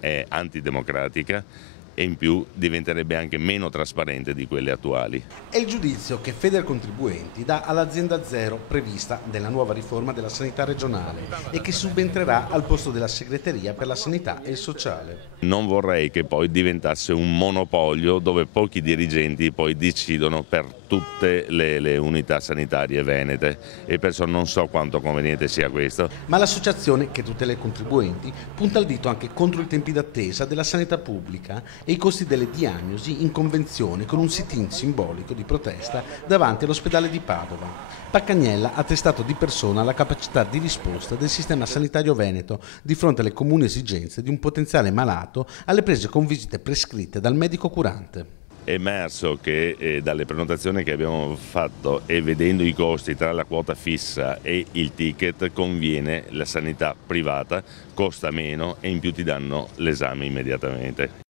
è antidemocratica e in più diventerebbe anche meno trasparente di quelle attuali. È il giudizio che Federcontribuenti dà all'azienda zero prevista nella nuova riforma della sanità regionale e che subentrerà al posto della segreteria per la sanità e il sociale. Non vorrei che poi diventasse un monopolio dove pochi dirigenti poi decidono per tutte le unità sanitarie venete e perciò non so quanto conveniente sia questo. Ma l'associazione, che tutela i contribuenti, punta il dito anche contro i tempi d'attesa della sanità pubblica e i costi delle diagnosi in convenzione con un sit-in simbolico di protesta davanti all'ospedale di Padova. Paccagnella ha testato di persona la capacità di risposta del sistema sanitario veneto di fronte alle comuni esigenze di un potenziale malato alle prese con visite prescritte dal medico curante. È emerso che dalle prenotazioni che abbiamo fatto e vedendo i costi tra la quota fissa e il ticket conviene la sanità privata, costa meno e in più ti danno l'esame immediatamente.